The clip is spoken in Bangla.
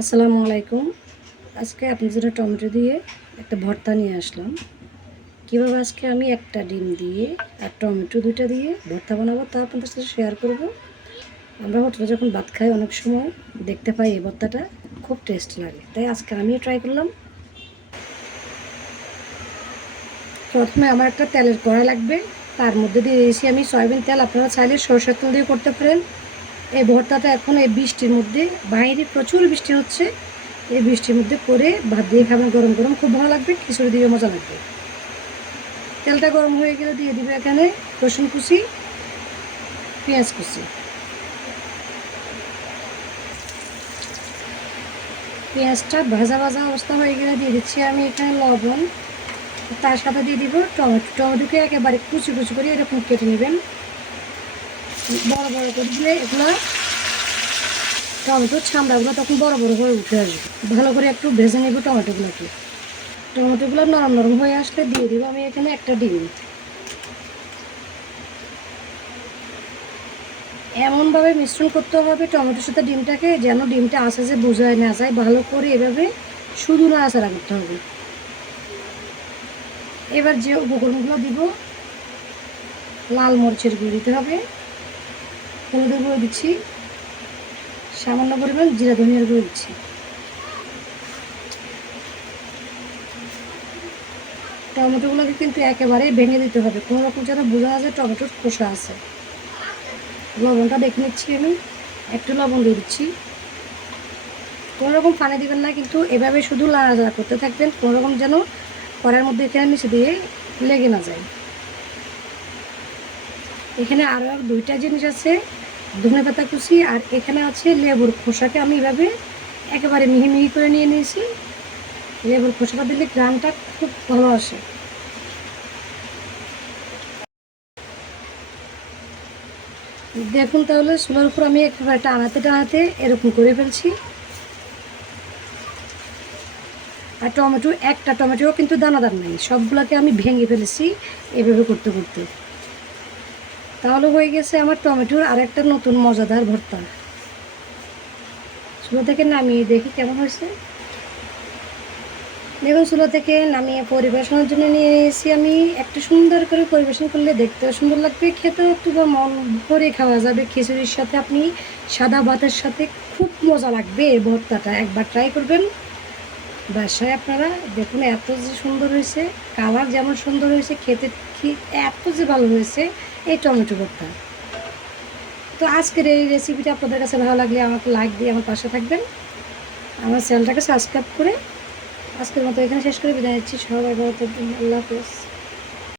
আসসালামু আলাইকুম। আজকে আপনার জন্য টমেটো দিয়ে একটা ভর্তা নিয়ে আসলাম। কীভাবে আজকে আমি একটা ডিম দিয়ে আর টমেটো দুইটা দিয়ে ভর্তা বানাবো তা আপনাদের সাথে শেয়ার করব। আমরা হোটেলে যখন ভাত খাই অনেক সময় দেখতে পাই এই ভর্তাটা, খুব টেস্ট লাগে। তাই আজকে আমিও ট্রাই করলাম। প্রথমে আমার একটা তেলের কড়াই লাগবে, তার মধ্যে দিয়ে দিয়েছি আমি সয়াবিন তেল। আপনারা চাইলে সরষের তেল দিয়ে করতে পারেন। এই ভর্তাটা এখন এই বৃষ্টির মধ্যে, বাইরে প্রচুর বৃষ্টি হচ্ছে। এই বৃষ্টির মধ্যে করে ভাত দিয়ে খাবেন গরম গরম। খুব ভালো লাগবে, খিচুড়ি দিয়ে মজা লাগবে। তেলটা গরম হয়ে গেলে দিয়ে দিবে এখানে রসুন কুচি, পেঁয়াজ কুচি। পেঁয়াজটা ভাজা ভাজা অবস্থা হয়ে গেলে দিয়ে দিচ্ছি আমি এখানে লবণ। তার সাথে দিয়ে দিব টমেটো। টমেটোকে একেবারে কুচি কুচি করে এরকম কেটে নেবেন। বড় বড় করে দিলে এগুলো টমেটোর ছামড়াগুলো তখন বড় বড় হয়ে উঠে আসবে। ভালো করে একটু ভেজে নেব টমেটোগুলোকে। টমেটোগুলো নরম নরম হয়ে আসলে দিয়ে দিব আমি এখানে একটা ডিম। এমনভাবে মিশ্রণ করতে হবে টমেটোর সাথে ডিমটাকে যেন ডিমটা আসে যে বোঝায় না যায়। ভালো করে এভাবে শুধু নাড়াচাড়া করতে হবে। এবার যে উপকরণগুলো দিব, লাল মরিচের গুঁড়ো দিতে হবে। হলুদের গুঁড়ো দিচ্ছি, সামান্য পরিমাণ জিরা ধনিয়ার গুঁড়ো দিচ্ছি। টমেটোগুলোকে কিন্তু একেবারেই ভেঙে দিতে হবে, কোনো রকম যেন বোঝা যায় টমেটোর খোসা আছে। লবণটা দেখে নিচ্ছি আমি, একটু লবণ দিয়ে দিচ্ছি। কোনো রকম পানি দেবেন না, কিন্তু এভাবে শুধু লাড়াচাড়া করতে থাকবেন, কোনো রকম যেন কড়ার মধ্যে এখানে নিচে দিয়ে লেগে না যায়। এখানে আরও দুইটা জিনিস আছে ধনে পাতা কুচি আর এখানে আছে লেবুর খোসাকে আমি এভাবে একেবারে মিহি মিহি করে নিয়ে নিয়েছি। লেবুর খোসাটা দিলে গ্রামটা খুব ভালো আসে। দেখুন তাহলে চুলার উপর আমি একেবারে টানাতে টানাতে এরকম করে ফেলছি। আর টমেটো, একটা টমেটোও কিন্তু দানাদার নাই। সবগুলোকে আমি ভেঙে ফেলেছি এভাবে করতে করতে। তাহলে হয়ে গেছে আমার টমেটোর আর একটা নতুন মজাদার ভর্তা। চুলো থেকে নামিয়ে দেখি কেমন হয়েছে। দেখুন, চুলো থেকে নামিয়ে পরিবেশনের জন্য নিয়ে এসেছি আমি। একটু সুন্দর করে পরিবেশন করলে দেখতেও সুন্দর লাগবে, খেতেও একটু মন ভরে খাওয়া যাবে। খিচুড়ির সাথে আপনি সাদা ভাতের সাথে খুব মজা লাগবে ভর্তাটা। একবার ট্রাই করবেন। বাসায় আপনারা দেখুন এত যে সুন্দর হয়েছে, কালার যেমন সুন্দর হয়েছে, খেতে এত যে ভালো হয়েছে, এই টমেটো ভর্তা তো আজকের এই রেসিপিটা আপনাদের কাছে ভালো লাগলে আমাকে লাইক দিয়ে আমার পাশে থাকবেন। আমার চ্যানেলটাকে সাবস্ক্রাইব করে আজকের মতো এখানে শেষ করে বিদায় যাচ্ছি সবাই ভালো থাকবেন। আল্লাহ হাফেজ।